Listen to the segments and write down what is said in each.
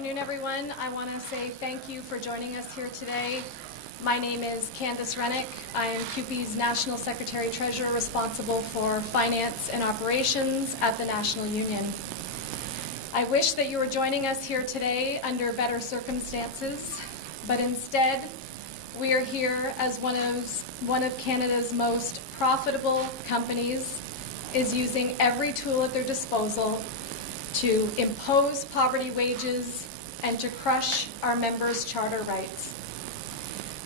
afternoon, everyone. I want to say thank you for joining us here today. My name is Candace Rennick. I am CUPE's National Secretary-Treasurer responsible for finance and operations at the National Union. I wish that you were joining us here today under better circumstances, but instead we are here as one of Canada's most profitable companies is using every tool at their disposal to impose poverty wages and to crush our members' charter rights.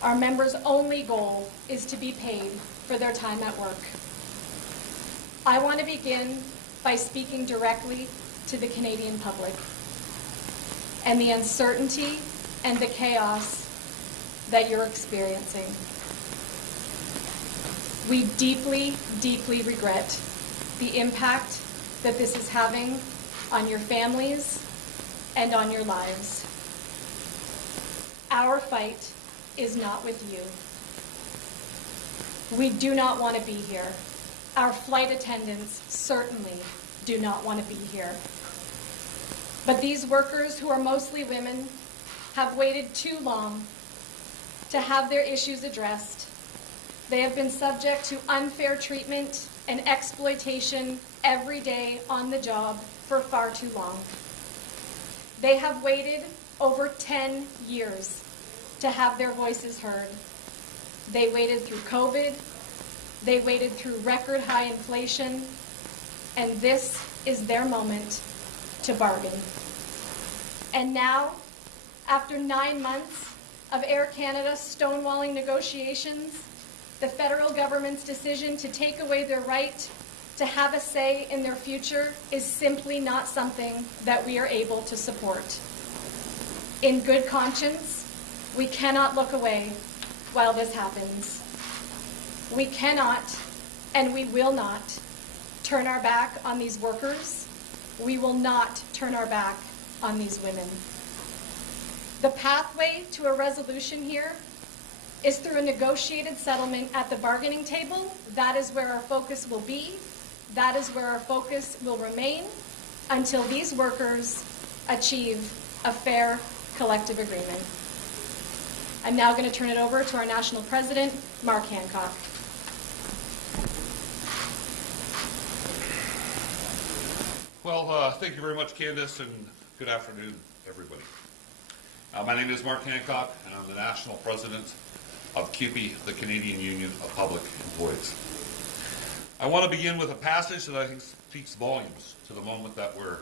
Our members' only goal is to be paid for their time at work. I want to begin by speaking directly to the Canadian public and the uncertainty and the chaos that you're experiencing. We deeply, deeply regret the impact that this is having on your families and on your lives. Our fight is not with you. We do not want to be here. Our flight attendants certainly do not want to be here. But these workers, who are mostly women, have waited too long to have their issues addressed. They have been subject to unfair treatment and exploitation every day on the job for far too long. They have waited over 10 years to have their voices heard. They waited through COVID, they waited through record high inflation, and this is their moment to bargain. And now, after 9 months of Air Canada stonewalling negotiations, the federal government's decision to take away their right to have a say in their future is simply not something that we are able to support. In good conscience, we cannot look away while this happens. We cannot and we will not turn our back on these workers. We will not turn our back on these women. The pathway to a resolution here is through a negotiated settlement at the bargaining table. That is where our focus will be. That is where our focus will remain until these workers achieve a fair collective agreement. I'm now going to turn it over to our National President, Mark Hancock. Well, thank you very much, Candace, and good afternoon, everybody. My name is Mark Hancock, and I'm the National President of CUPE, the Canadian Union of Public Employees. I want to begin with a passage that I think speaks volumes to the moment that we're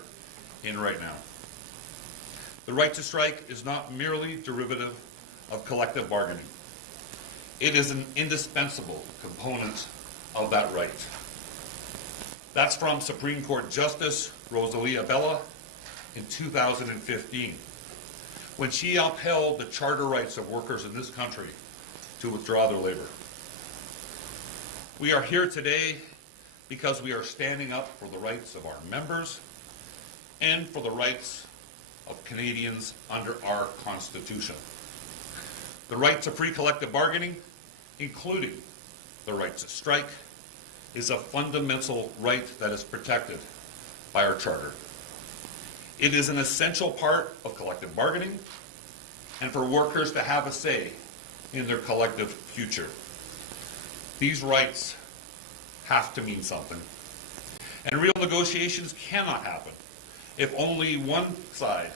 in right now. The right to strike is not merely derivative of collective bargaining. It is an indispensable component of that right. That's from Supreme Court Justice Rosalia Bella in 2015, when she upheld the charter rights of workers in this country to withdraw their labor. We are here today because we are standing up for the rights of our members and for the rights of Canadians under our Constitution. The right to free collective bargaining, including the right to strike, is a fundamental right that is protected by our Charter. It is an essential part of collective bargaining and for workers to have a say in their collective future. These rights have to mean something. And real negotiations cannot happen if only one side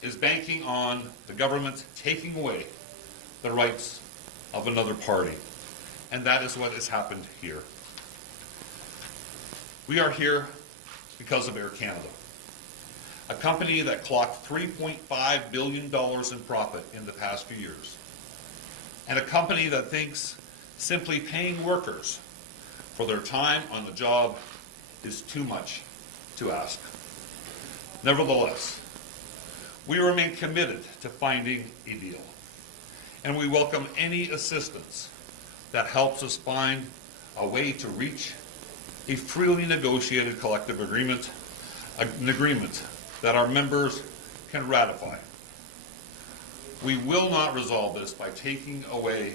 is banking on the government taking away the rights of another party. And that is what has happened here. We are here because of Air Canada, a company that clocked $3.5 billion in profit in the past few years, and a company that thinks simply paying workers for their time on the job is too much to ask. Nevertheless, we remain committed to finding a deal, and we welcome any assistance that helps us find a way to reach a freely negotiated collective agreement, an agreement that our members can ratify. We will not resolve this by taking away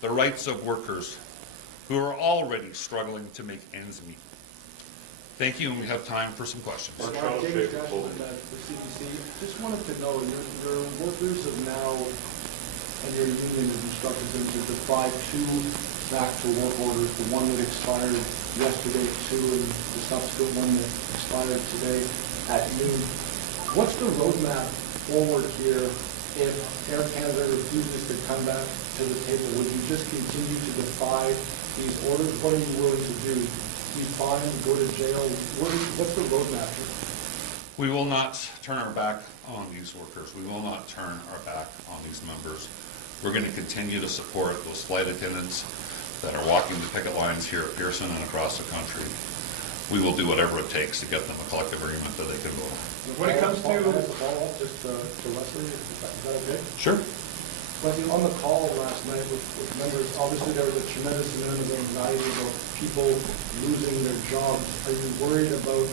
the rights of workers who are already struggling to make ends meet. Thank you, and we have time for some questions. Mark James Shea, Gresham, Golden. the CBC. Just wanted to know, your workers have now, and your union has instructed them to defy two back-to-work orders, the one that expired yesterday at 2 and the subsequent one that expired today at noon. What's the roadmap forward here if Air Canada refuses to come back to the table? Would you just continue to defy these orders? What are you willing to do? Be fined, go to jail? What's the roadmap here? We will not turn our back on these workers. We will not turn our back on these members. We're going to continue to support those flight attendants that are walking the picket lines here at Pearson and across the country. We will do whatever it takes to get them a collective agreement that they can vote. When it comes to follow-up, just to Leslie, is that okay? Sure. Leslie, on the call last night with members, obviously there was a tremendous amount of anxiety about people losing their jobs. Are you worried about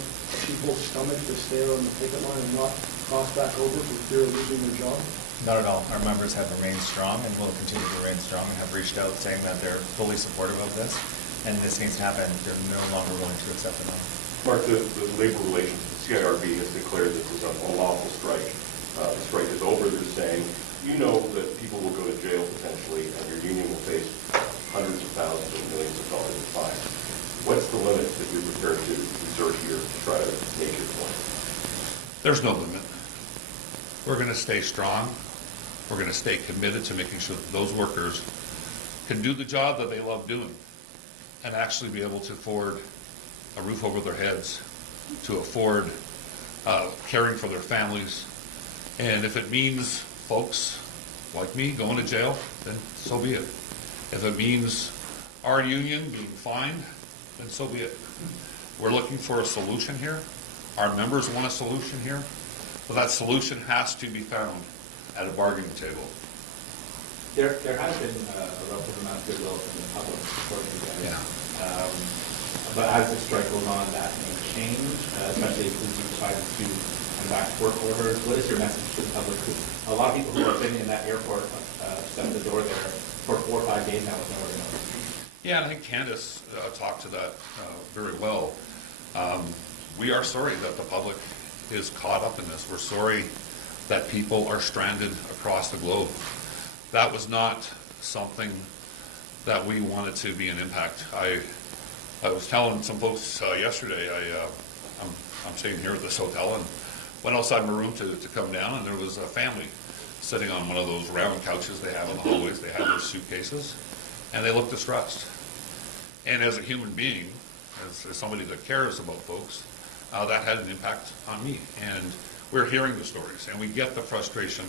people's stomachs to stay on the picket line and not cross back over for fear of losing their job? Not at all. Our members have remained strong and will continue to remain strong and have reached out saying that they're fully supportive of this. And this needs to happen. They're no longer willing to accept it. Mark, the labor relations, the CIRB has declared this is an unlawful strike. The strike is over. They're saying, you know that people will go to jail potentially, and your union will face hundreds of thousands or millions of dollars in fines. What's the limit that you're prepared to exert here to try to make your point? There's no limit. We're going to stay strong. We're going to stay committed to making sure that those workers can do the job that they love doing and actually be able to afford a roof over their heads, to afford caring for their families. And if it means folks like me going to jail, then so be it. If it means our union being fined, then so be it. We're looking for a solution here. Our members want a solution here. But that solution has to be found at a bargaining table. There has been a relative amount of goodwill from the public supporting you guys. Yeah. But as the strike goes on, that may change, especially if you decide to come back to work orders. What is your message to the public? Because a lot of people who have been in that airport stepped the door there for 4 or 5 days now with no orders. Yeah, and I think Candace talked to that very well. We are sorry that the public is caught up in this. We're sorry that people are stranded across the globe. That was not something that we wanted to be an impact. I was telling some folks yesterday, I'm staying here at this hotel and went outside my room to come down, and there was a family sitting on one of those round couches they have in the hallways. They had their suitcases, and they looked distressed. And as a human being, as somebody that cares about folks, that had an impact on me. And we're hearing the stories, and we get the frustration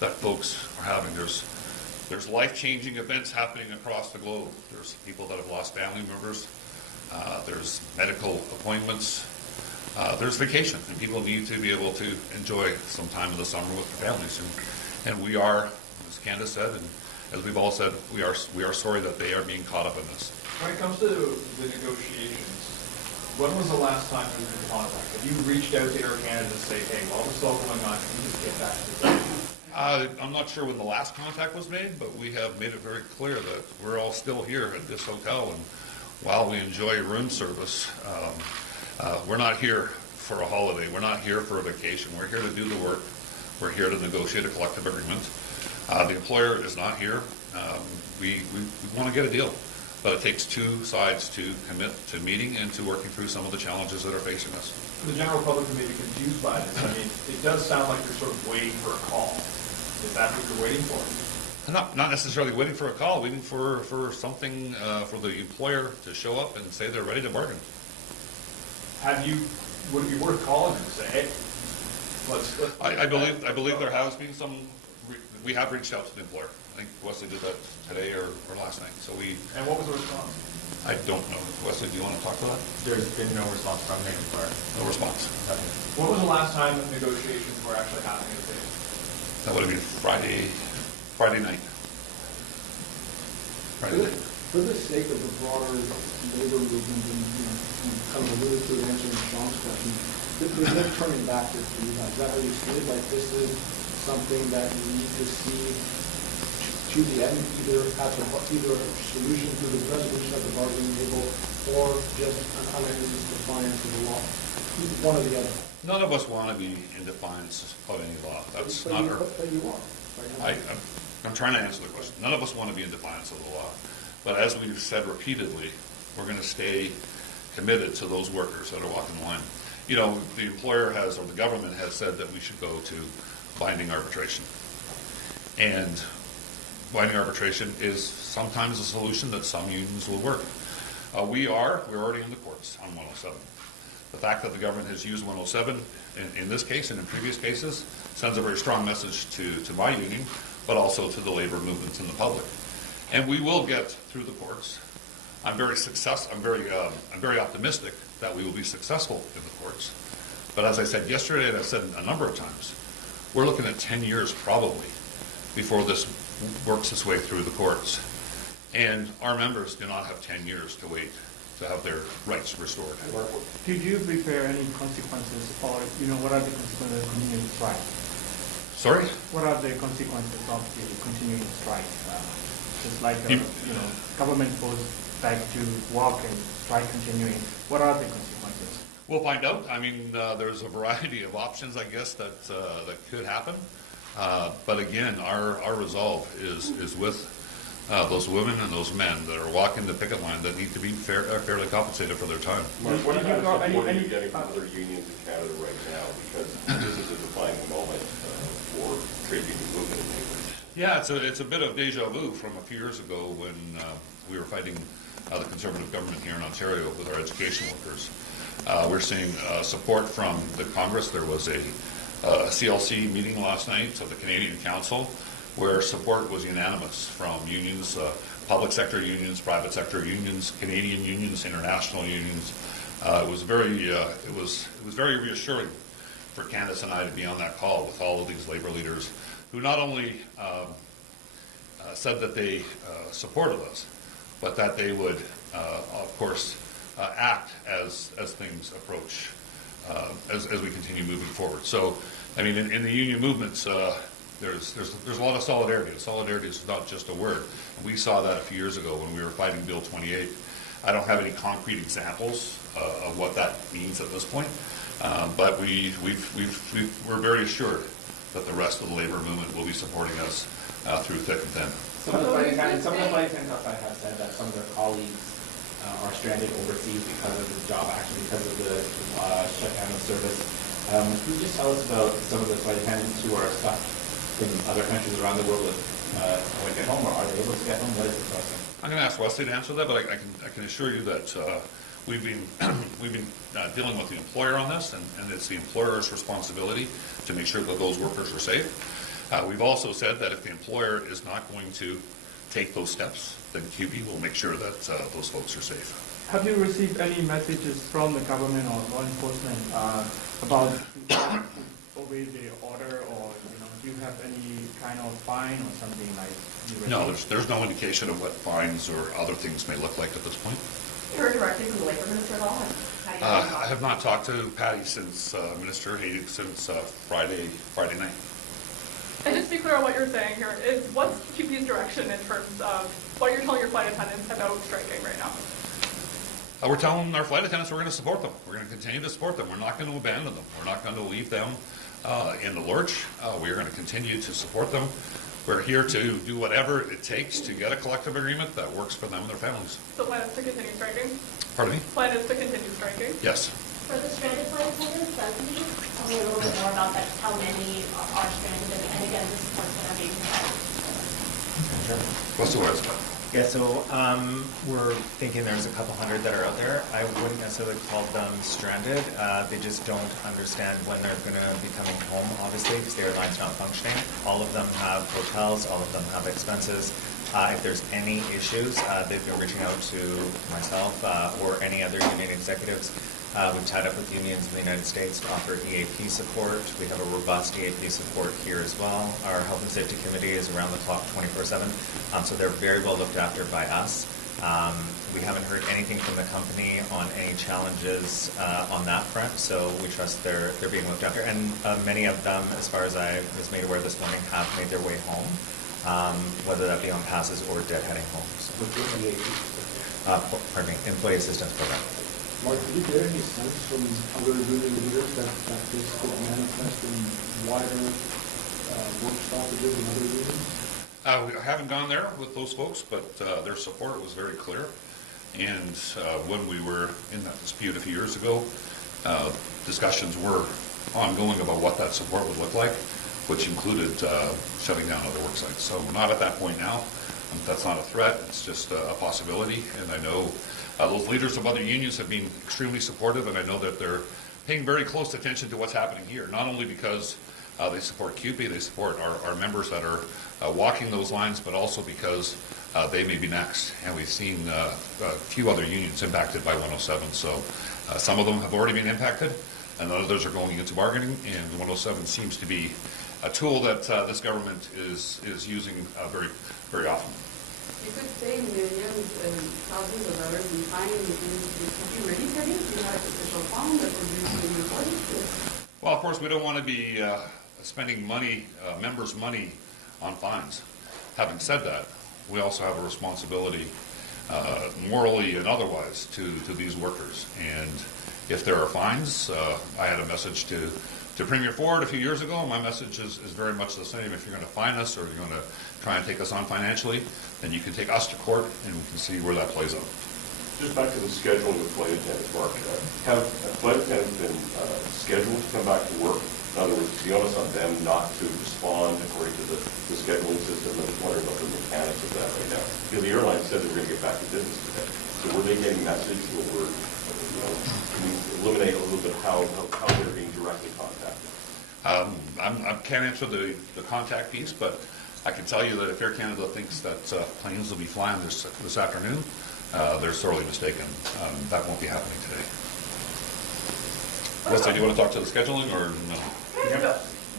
that folks are having. There's life-changing events happening across the globe. There's people that have lost family members. There's medical appointments. There's vacation, and people need to be able to enjoy some time in the summer with their families. And we are, as Candace said, and as we've all said, we are sorry that they are being caught up in this. When it comes to the negotiations, when was the last time you were in contact? Have you reached out to Air Canada to say, hey, while this is all going on, can you just get back to the table? I'm not sure when the last contact was made, but we have made it very clear that we're all still here at this hotel, and while we enjoy room service, we're not here for a holiday. We're not here for a vacation. We're here to do the work. We're here to negotiate a collective agreement. The employer is not here. We want to get a deal, but it takes two sides to commit to meeting and to working through some of the challenges that are facing us. The general public may be confused by this. I mean, it does sound like you're sort of waiting for a call. Is that what you're waiting for? Not necessarily waiting for a call, waiting for something for the employer to show up and say they're ready to bargain. Would it be worth calling and say, hey, let's I believe there has been some. We have reached out to the employer. I think Wesley did that today or last night. So And what was the response? I don't know. Wesley, do you want to talk to that? There's been no response from the employer. No response. When was the last time that negotiations were actually happening at the table? That would have been Friday night. For the sake of the broader labor movement, and you kind of alluded to it answering Sean's question, there's no turning back this for you guys. Is that how you see it? Like this is something that you need to see to the end, either a solution through the resolution at the bargaining table or just an unending defiance of the law? One or the other. None of us want to be in defiance of any law. That's not our... But you are. Right? I'm trying to answer the question. None of us want to be in defiance of the law. But as we've said repeatedly, we're going to stay committed to those workers that are walking the line. You know, the employer has, or the government has said that we should go to binding arbitration. And binding arbitration is sometimes a solution that some unions will work. We're already in the courts on 107. The fact that the government has used 107 in this case and in previous cases sends a very strong message to my union, but also to the labor movements in the public. And we will get through the courts. I'm very optimistic that we will be successful in the courts. But as I said yesterday, and I've said a number of times, we're looking at 10 years probably before this works its way through the courts. And our members do not have 10 years to wait to have their rights restored. Did you prepare any consequences, or what are the consequences of continuing strike? Sorry? What are the consequences of the continuing strike? Just like government forced back to work and strike continuing. What are the consequences? We'll find out. I mean, there's a variety of options, I guess, that could happen. But again, our resolve is with those women and those men that are walking the picket line that need to be fairly compensated for their time. Mark, what kind of support are you getting from other unions in Canada right now? Because this is a defining moment for trade union movement in England. Yeah, it's a bit of deja vu from a few years ago when we were fighting the Conservative government here in Ontario with our education workers. We're seeing support from the Congress. There was a CLC meeting last night of the Canadian Council where support was unanimous from unions, public sector unions, private sector unions, Canadian unions, international unions. It was very reassuring for Candace and I to be on that call with all of these labor leaders who not only said that they supported us, but that they would, of course, act as things approach, as we continue moving forward. So, I mean, in the union movements, there's a lot of solidarity. Solidarity is not just a word. We saw that a few years ago when we were fighting Bill 28. I don't have any concrete examples of what that means at this point, but we're very assured that the rest of the labor movement will be supporting us through thick and thin. Some of the flight attendants have said that some of their colleagues are stranded overseas because of the job action, because of the shutdown of service. Can you just tell us about some of the flight attendants who are stuck in other countries around the world with going to get home, or are they able to get home? What is the process? I'm going to ask Wesley to answer that, but I can assure you that we've been dealing with the employer on this, and it's the employer's responsibility to make sure that those workers are safe. We've also said that if the employer is not going to take those steps, then CUPE will make sure that those folks are safe. Have you received any messages from the government or law enforcement about obey the order, or do you have any kind of fine or something like? No, there's no indication of what fines or other things may look like at this point. You heard directly from the Labour Minister at all? I have not talked to Patty since Friday night. And just to be clear on what you're saying here, what's CUPE's direction in terms of what you're telling your flight attendants about striking right now? We're telling our flight attendants we're going to support them. We're going to continue to support them. We're not going to abandon them. We're not going to leave them in the lurch. We're going to continue to support them. We're here to do whatever it takes to get a collective agreement that works for them and their families. So plan is to continue striking? Pardon me? Plan is to continue striking? Yes. For the stranded flight attendants, can you tell me a little bit more about that? How many are stranded, and again, this support's going to be provided? What's the word? Yeah, so we're thinking there's a couple hundred that are out there. I wouldn't necessarily call them stranded. They just don't understand when they're going to be coming home, obviously, because the airline's not functioning. All of them have hotels. All of them have expenses. If there's any issues, they've been reaching out to myself or any other union executives. We've tied up with unions in the United States to offer EAP support. We have a robust EAP support here as well. Our Health and Safety Committee is around the clock 24/7, so they're very well looked after by us. We haven't heard anything from the company on any challenges on that front, so we trust they're being looked after. And many of them, as far as I was made aware this morning, have made their way home. whether that be on passes or dead heading home. So, pardon me, Employee Assistance Program. Mark, did you get any sense from other union leaders that this could manifest in wider work stoppages in other unions? I haven't gone there with those folks, but their support was very clear. And when we were in that dispute a few years ago, discussions were ongoing about what that support would look like, which included shutting down other work sites. So not at that point now. That's not a threat. It's just a possibility. And I know those leaders of other unions have been extremely supportive, and I know that they're paying very close attention to what's happening here, not only because they support CUPE, they support our members that are walking those lines, but also because they may be next. And we've seen a few other unions impacted by 107. So some of them have already been impacted, and others are going into bargaining, and 107 seems to be a tool that this government is using very, very often. You could say millions and thousands of dollars in fine, and would you really study? Do you have a special fund that would use in your budget? Well, of course, we don't want to be spending money, members' money on fines. Having said that, we also have a responsibility, morally and otherwise, to these workers. And if there are fines, I had a message to Premier Ford a few years ago, and my message is very much the same. If you're going to fine us or you're going to try and take us on financially, then you can take us to court, and we can see where that plays out. Just back to the scheduling of flight attendants, Mark. Have flight attendants been scheduled to come back to work? In other words, the onus on them not to respond according to the scheduling system. I'm just wondering about the mechanics of that right now. You know, the airline said they were going to get back to business today. So were they getting message, or were, can we eliminate a little bit how they're being directly contacted? I can't answer the contact piece, but I can tell you that if Air Canada thinks that planes will be flying this afternoon, they're sorely mistaken. That won't be happening today. Leslie, do you want to talk to the scheduling or no?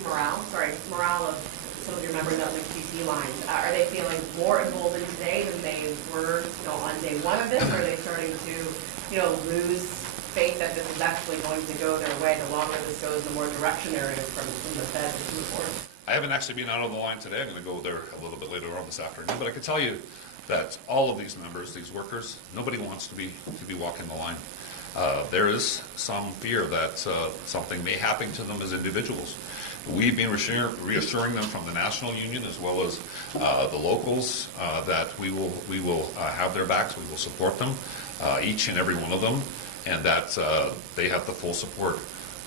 Morale of some of your members on the QT lines. Are they feeling more emboldened today than they were, on day one of this? Or are they starting to, lose faith that this is actually going to go their way? The longer this goes, the more direction there is from the Fed to move forward. I haven't actually been out on the line today. I'm going to go there a little bit later on this afternoon. But I can tell you that all of these members, these workers, nobody wants to be walking the line. There is some fear that something may happen to them as individuals. We've been reassuring them from the national union as well as the locals that we will have their backs. We will support them, each and every one of them, and that they have the full support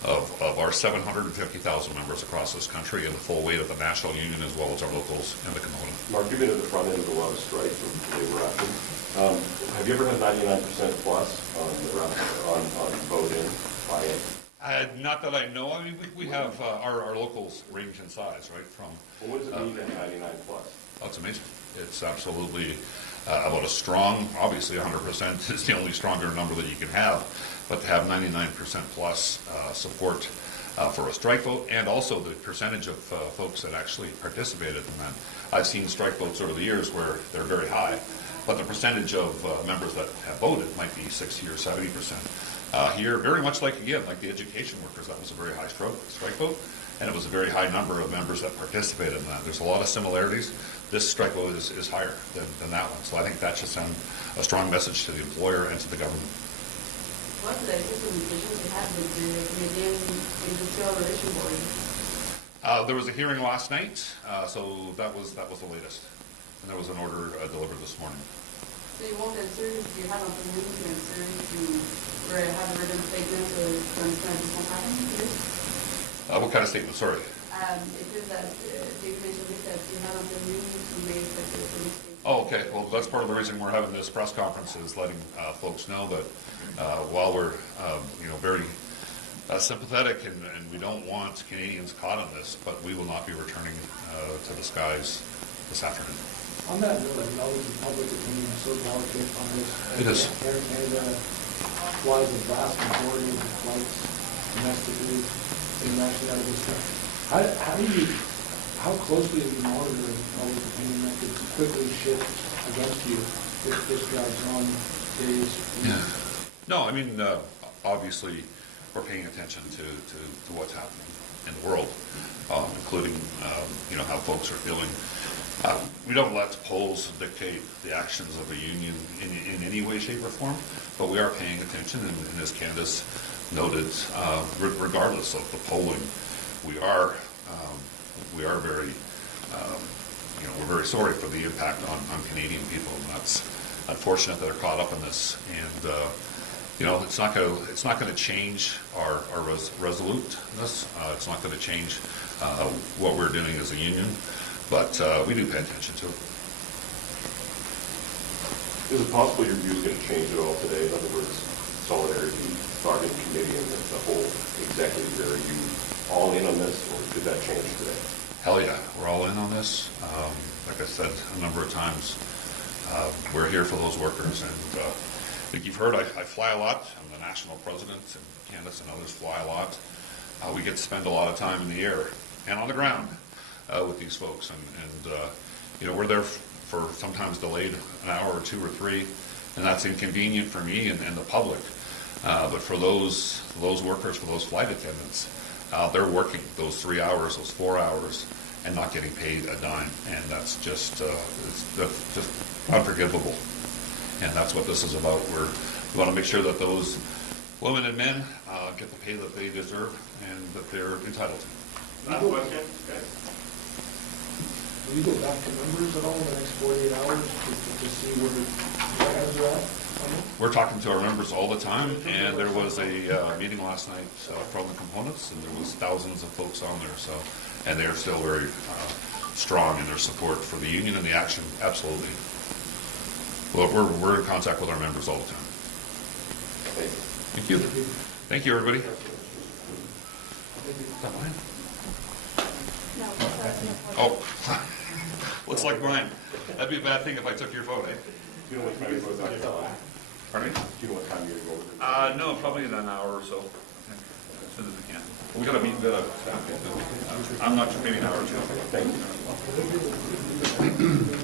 of our 750,000 members across this country and the full weight of the national union as well as our locals in the component. Mark, you've been at the front end of a lot of strikes from labor action. Have you ever had 99% plus on vote-in, buy-in? Not that I know. I mean, we have our locals range in size, right? From what does it mean at 99 plus? Oh, it's amazing. It's absolutely about a strong. Obviously, 100% is the only stronger number that you can have, but to have 99% plus support for a strike vote, and also the percentage of folks that actually participated in that. I've seen strike votes over the years where they're very high, but the percentage of members that have voted might be 60 or 70%. Here, very much like the education workers, that was a very high strike vote, and it was a very high number of members that participated in that. There's a lot of similarities. This strike vote is higher than that one, so I think that should send a strong message to the employer and to the government. What's the decisions you had with the Canadian Industrial Relations Board? There was a hearing last night, so that was the latest, and there was an order delivered this morning. So you won't answer if you have something new to answer to have a written statement to understand this won't happen today? What kind of statement? Sorry. It is that the information says you have something new to make like a written statement. Oh, okay. Well, that's part of the reason we're having this press conference, is letting folks know that while we're very sympathetic and we don't want Canadians caught on this, but we will not be returning to the skies this afternoon. On that note, I know the public opinion is so delicate on this. It is. Air Canada flies the vast majority of the flights domestically, internationally out of this country. How closely are you monitoring public opinion that could quickly shift against you if this drags on days? Yeah. No, I mean, obviously, we're paying attention to what's happening. in the world, including how folks are feeling. We don't let polls dictate the actions of a union in any way, shape, or form, but we are paying attention, and as Candace noted, regardless of the polling, we are very, we're very sorry for the impact on Canadian people, and that's unfortunate that they're caught up in this. And it's not going to change our resoluteness. It's not going to change what we're doing as a union, but we do pay attention to it. Is it possible your view is going to change at all today? In other words, Solidarity Bargaining Committee and the whole executive, are you all in on this, or did that change today? Hell yeah, we're all in on this. Like I said a number of times, we're here for those workers, and I think you've heard I fly a lot. I'm the national president, and Candace and others fly a lot. We get to spend a lot of time in the air and on the ground with these folks, and we're there for sometimes delayed an hour or two or three, and that's inconvenient for me and the public. But for those workers, for those flight attendants, they're working those 3 hours, those 4 hours, and not getting paid a dime, and that's just unforgivable. And that's what this is about. We want to make sure that those women and men get the pay that they deserve and that they're entitled to. Last question. Okay. Will you go back to members at all in the next 48 hours to see where the guys are at? We're talking to our members all the time, and there was a meeting last night from the components, and there was thousands of folks on there. And they're still very strong in their support for the union and the action. Absolutely. Well, we're in contact with our members all the time. Thank you. Thank you, everybody. Is that mine? No, Oh, looks like mine. That'd be a bad thing if I took your phone, eh? Do you know what time it goes out? Pardon me? Do you know what time you're going to go over? No, probably in an hour or so. As soon as we can. We got to meet. I'm not sure, maybe an hour or two. Thank you.